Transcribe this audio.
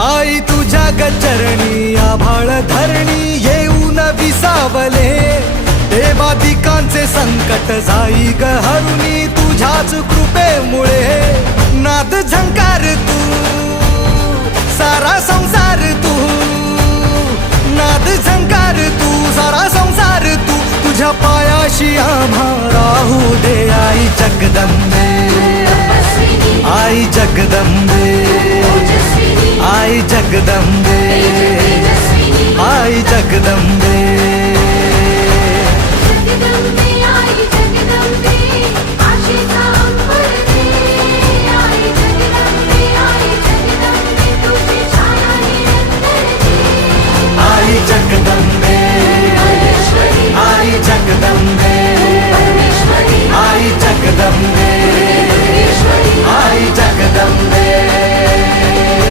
आई तुझ्या गचरणी आभाळ धरणी येऊन विसावले, देवादिकांचे संकट जाई ग हरुणी तुझ्याच कृपेमुळे. नाद झंकार तू सारा संसार तू, नाद झंकार तू सारा संसार तू, तुझ्या पायाशी आम्हा राहू दे आई जगदंबे, आई जगदंबे.